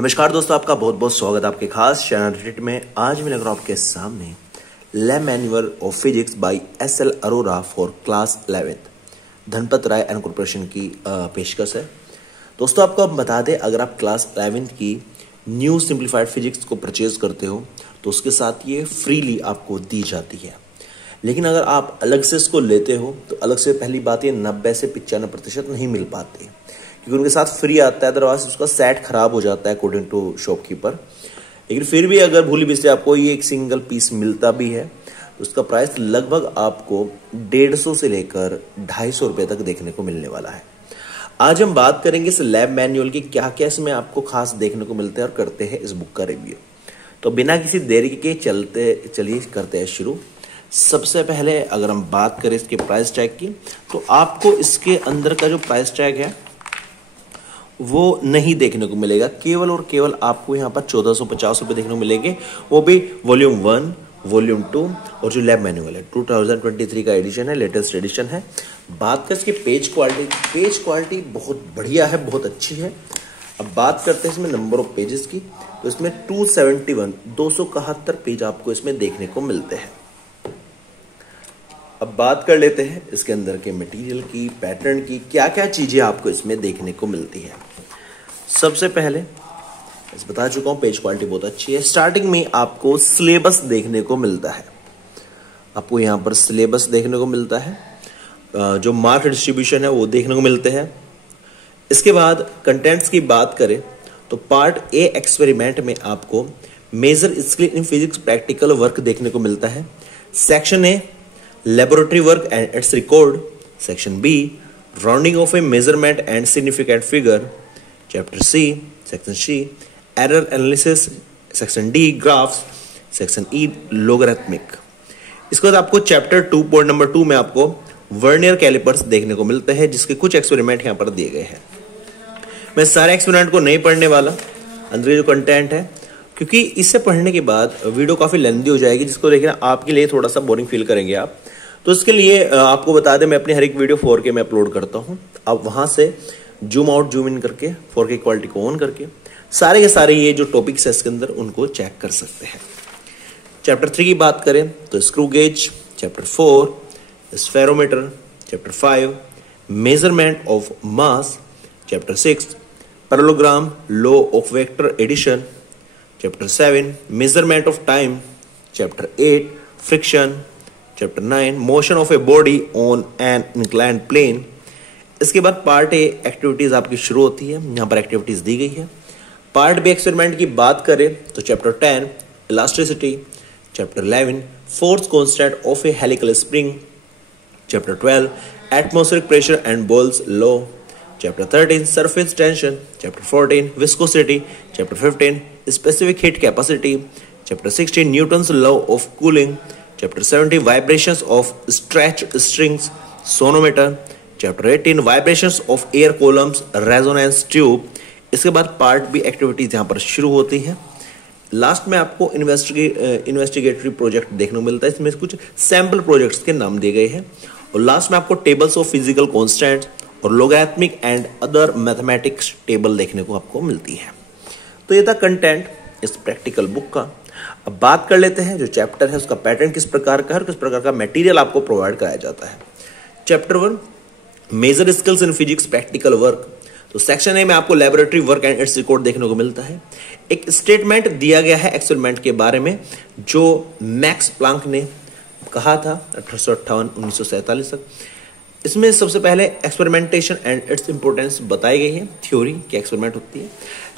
नमस्कार दोस्तों, आपका बहुत बहुत स्वागत है आपके खास चैनल रिलेट में। आज मैं लग रहा हूँ आपके सामने lab manual of physics by S L. Arora for class 11th Dhanpat Rai and corporation की पेशकश है। दोस्तों आपको अब बता दें, अगर आप क्लास 11th की न्यू सिंप्लीफाइड फिजिक्स को परचेज करते हो तो उसके साथ ये फ्रीली आपको दी जाती है। लेकिन अगर आप अलग से इसको लेते हो तो अलग से पहली बात ये 90 से 95% नहीं मिल पाती है, क्योंकि उनके साथ फ्री आता है, अदरवाइज उसका सेट खराब हो जाता है अकॉर्डिंग टू शॉपकीपर। लेकिन फिर भी अगर भूली भी से आपको ये एक सिंगल पीस मिलता भी है तो उसका प्राइस लगभग आपको 150 से लेकर 250 रुपये तक देखने को मिलने वाला है। आज हम बात करेंगे इस लैब मैनुअल की क्या क्या इसमें आपको खास देखने को मिलते हैं और करते हैं इस बुक का रिव्यू। तो बिना किसी देरी के चलिए करते हैं शुरू। सबसे पहले अगर हम बात करें इसके प्राइस टैग की, तो आपको इसके अंदर का जो प्राइस टैग है वो नहीं देखने को मिलेगा। केवल और केवल आपको यहाँ पर 1450 रुपये देखने को मिलेंगे, वो भी वॉल्यूम 1, वॉल्यूम 2 और जो लैब मैनुअल है 2023 का एडिशन है, लेटेस्ट एडिशन है। बात करें इसकी पेज क्वालिटी बहुत बढ़िया है, बहुत अच्छी है। अब बात करते हैं इसमें नंबर ऑफ पेजेस की, तो इसमें 271 पेज आपको इसमें देखने को मिलते हैं। अब बात कर लेते हैं इसके अंदर के मटेरियल की, पैटर्न की, क्या क्या चीजें आपको इसमें देखने को मिलती है। सबसे पहले बता चुका हूं, पेज क्वालिटी बहुत अच्छी है। स्टार्टिंग में आपको सिलेबस देखने को मिलता है, आपको यहां पर सिलेबस देखने को मिलता है, जो मार्क डिस्ट्रीब्यूशन है वो देखने को मिलते हैं। इसके बाद कंटेंट्स की बात करें तो पार्ट ए एक्सपेरिमेंट में आपको major skill in physics practical work देखने को मिलता है। Section A laboratory work and its record, section B rounding of a measurement and significant figure, chapter C, section C error analysis, section D graphs, section E logarithmic। इसके बाद आपको chapter 2 point number 2 में आपको vernier callipers देखने को मिलते हैं, जिसके कुछ एक्सपेरिमेंट यहाँ पर दिए गए हैं। मैं सारे एक्सपेरिमेंट को नहीं पढ़ने वाला, अंदर जो कंटेंट है, क्योंकि इसे पढ़ने के बाद वीडियो काफी लेंथी हो जाएगी, जिसको देखना आपके लिए थोड़ा सा बोरिंग फील करेंगे आप। तो इसके लिए आपको बता दें, मैं अपनी हर एक वीडियो 4K में अपलोड करता हूं। आप वहां से जूम आउट जूम इन करके 4K क्वालिटी को ऑन करके सारे के सारे ये जो टॉपिक्स है इसके अंदर उनको चेक कर सकते हैं। चैप्टर 3 की बात करें तो screw gauge, chapter 4 spherometer, chapter 5 measurement of mass, chapter 6 parallelogram law of vector addition, chapter 7 measurement of time, chapter 8 friction, chapter 9 motion of a body on an inclined plane. इसके बाद part A activities आपकी शुरू होती है, यहां पर activities दी गई है। पार्ट बी एक्सपेरिमेंट की बात करें तो chapter 10 elasticity, chapter 11 force constant of a helical spring, chapter 12 atmospheric pressure and Boyle's law, chapter 13 surface tension, chapter 14 viscosity, chapter 15 specific heat capacity, chapter 16 Newton's law of cooling, chapter 17 vibrations of stretch strings sonometer, chapter 18 vibrations of air columns resonance tube. इसके बाद part B activities यहां पर शुरू होती है। Last में आपको इन्वेस्टिगेटरी project देखने को मिलता है, इसमें कुछ सैंपल प्रोजेक्ट्स के नाम दिए गए हैं। और लास्ट में आपको टेबल्स ऑफ फिजिकल कॉन्स्टेंट और logarithmic and other mathematics table देखने को आपको मिलती है। तो ये था कंटेंट इस प्रैक्टिकल बुक का। अब बात कर लेते हैं जो चैप्टर है उसका पैटर्न किस प्रकार का है और किस प्रकार का मटेरियल आपको प्रोवाइड कराया जाता है। Chapter 1 major skills in physics practical work. तो सेक्शन ए में आपको laboratory work and its record देखने को मिलता है। एक स्टेटमेंट दिया गया है एक्सपेरिमेंट के बारे में जो मैक्स प्लांक ने कहा था 1858-1947 तक। इसमें सबसे पहले एक्सपेरिमेंटेशन एंड इट्स इंपोर्टेंस बताई गई है, थ्योरी क्या एक्सपेरिमेंट होती है,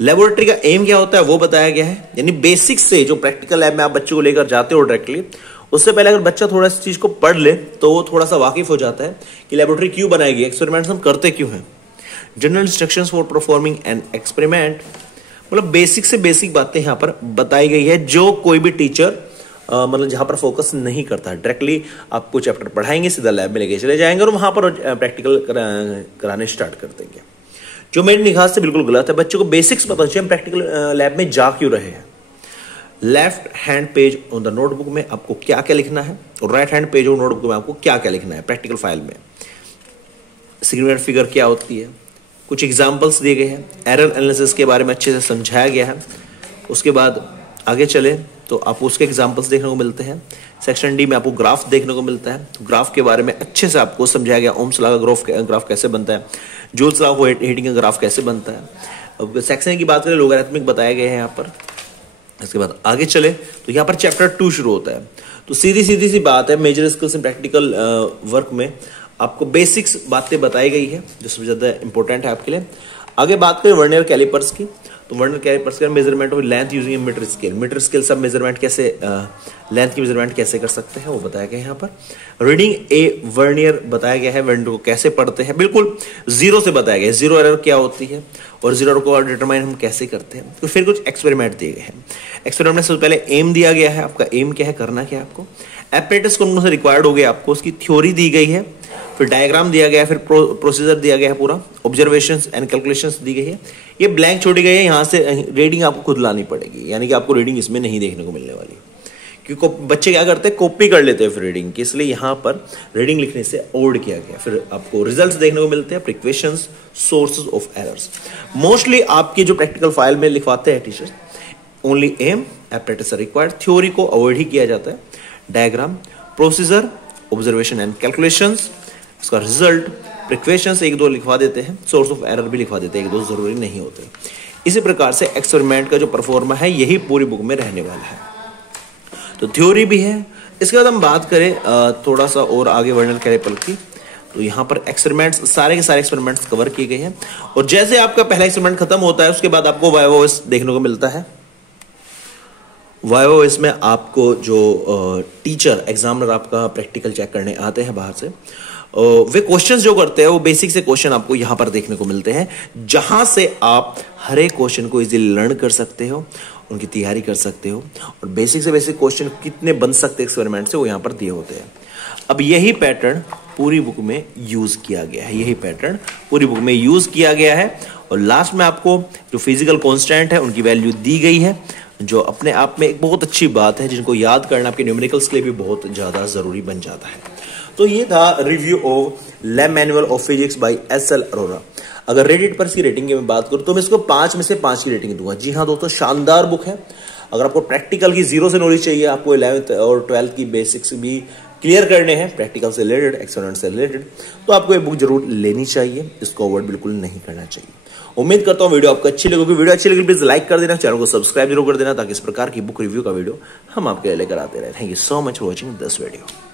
लेबोरेटरी का एम क्या होता है वो बताया गया है। यानी बेसिक से जो प्रैक्टिकल लैब में आप बच्चों को लेकर जाते हो डायरेक्टली, उससे पहले अगर बच्चा थोड़ा इस चीज को पढ़ ले तो वो थोड़ा सा वाकिफ हो जाता है कि लेबोरेटरी क्यों बनाएगी, एक्सपेरिमेंट्स हम करते क्यों हैं, general instructions for performing an experiment. मतलब बेसिक से बेसिक बातें यहाँ पर बताई गई है, जो कोई भी टीचर मतलब जहां पर फोकस नहीं करता, डायरेक्टली आपको चैप्टर पढ़ाएंगे, सीधा लैब में लेके चले जाएंगे और वहां पर प्रैक्टिकल कराने स्टार्ट कर देंगे, जो मेरी निगाह से बिल्कुल गलत है। बच्चों को बेसिक्स पता चाहिए हम प्रैक्टिकल लैब में जा क्यों रहे हैं। Left hand page on the notebook में आपको क्या क्या लिखना है और right hand page on notebook में आपको क्या क्या लिखना है। प्रैक्टिकल फाइल में सिग्निफिकेंट फिगर क्या होती है, कुछ एग्जाम्पल्स दिए गए हैं, एरर एनालिसिस के बारे में अच्छे से समझाया गया है। उसके बाद आगे चले तो आपको उसके एग्जाम्पल्स देखने को मिलते हैं। सेक्शन डी में आपको ग्राफ देखने को मिलता है, तो ग्राफ के बारे में अच्छे से आपको समझाया गया, ओम्स लॉ का ग्राफ कैसे बनता है, जूल्स लॉ ऑफ हीटिंग का ग्राफ कैसे बनता है। अब सेक्शन की बात करें, लोगरिथमिक बताए गए हैं यहाँ पर। इसके बाद आगे चले तो यहाँ पर चैप्टर 2 शुरू होता है। तो सीधी सी बात है, major skills in practical work में आपको बेसिक्स बातें बताई गई है जो सबसे ज्यादा इंपॉर्टेंट है आपके लिए। आगे बात करें वर्नियर कैलिपर्स की, तो वर्नियर कैलिपर्स का measurement of length using metre scale. Metre scale सब मेजरमेंट कैसे, लेंथ की मेजरमेंट कैसे कर सकते हैं वो बताया गया है यहाँ पर। रीडिंग ए वर्नियर बताया गया है, वर्नियर को कैसे पढ़ते हैं, बिल्कुल जीरो से बताया गया है, जीरो एरर क्या होती है और जीरो एरर को डिटरमाइन हम कैसे करते हैं। तो फिर कुछ एक्सपेरिमेंट दिए गए हैं। एक्सपेरिमेंट में सबसे पहले एम दिया गया है, आपका एम क्या है, करना क्या है आपको। एपरेटस कौन से रिक्वायर्ड हो गया आपको, उसकी थ्योरी दी गई है, फिर डायग्राम दिया गया है, फिर प्रोसीजर दिया गया है, पूरा ऑब्जर्वेशंस एंड कैलकुलेशंस दी गई है। ये ब्लैंक छोड़ी गई है, यहाँ से रीडिंग आपको खुद लानी पड़ेगी, यानी कि आपको रीडिंग इसमें नहीं देखने को मिलने वाली, क्योंकि बच्चे क्या करते हैं, कॉपी कर लेते हैं फिर रीडिंग की, इसलिए यहाँ पर रीडिंग लिखने से अवॉइड किया गया। फिर आपको रिजल्ट्स देखने को मिलते हैं, precautions, sources of errors. Mostly आपकी जो प्रैक्टिकल फाइल में लिखवाते हैं teachers, only aim, apparatus required, theory को अवॉइड ही किया जाता है, diagram, procedure, observation and calculations, उसका रिजल्ट, प्रिक्वेशंस एक दो लिखवा देते हैं, सोर्स ऑफ एरर भी लिखवा देते हैं, एक दो जरूरी नहीं होते। इसी प्रकार से एक्सपेरिमेंट का जो परफॉर्मा है यही पूरी बुक में रहने वाला है। तो थ्योरी भी है। इसके बाद हम बात करें थोड़ा सा और आगे वर्नियर कैलिपर की, तो यहाँ पर एक्सपेरिमेंट्स, सारे के सारे एक्सपेरिमेंट्स कवर किए गए हैं। और जैसे आपका पहला एक्सपेरिमेंट खत्म होता है उसके बाद आपको वाइवा देखने को मिलता है। वाइवा इसमें आपको जो टीचर एग्जामिनर आपका प्रैक्टिकल चेक करने आते हैं बाहर से, वे क्वेश्चंस जो करते हैं वो बेसिक से क्वेश्चन आपको यहां पर देखने को मिलते हैं, जहां से आप हर एक क्वेश्चन को इजीली लर्न कर सकते हो, उनकी तैयारी कर सकते हो, और बेसिक से बेसिक क्वेश्चन कितने बन सकते हैं एक्सपेरिमेंट से वो यहां पर दिए होते हैं। अब यही पैटर्न पूरी बुक में यूज किया गया है, यही पैटर्न पूरी बुक में यूज किया गया है। और लास्ट में आपको जो फिजिकल कॉन्स्टेंट है उनकी वैल्यू दी गई है, जो अपने आप में एक बहुत अच्छी बात है, जिनको याद करना आपके न्यूमेरिकल्स के लिए भी बहुत ज्यादा जरूरी बन जाता है। तो ये था review of lab manual of physics by S L. Arora. अगर रेडिट पर इसकी रेटिंग की मैं बात करूं तो मैं इसको 5 में से 5 की रेटिंग दूंगा। जी हाँ दोस्तों, शानदार बुक है। अगर आपको प्रैक्टिकल की जीरो से नॉलेज चाहिए, आपको 11th और 12th की बेसिक्स भी क्लियर करने हैं, प्रैक्टिकल से रिलेटेड, एक्सपेरिमेंट से रिलेटेड, तो आपको ये बुक जरूर लेनी चाहिए, इसको अवॉइड बिल्कुल नहीं करना चाहिए। उम्मीद करता हूँ वीडियो आपको अच्छी लगेगी। वीडियो अच्छी लगी प्लीज लाइक कर देना, चैनल को सब्सक्राइब जरूर कर देना, ताकि इस प्रकार की बुक रिव्यू का वीडियो हम आपके लिए लेकर आते रहे। Thank you so much for watching this video.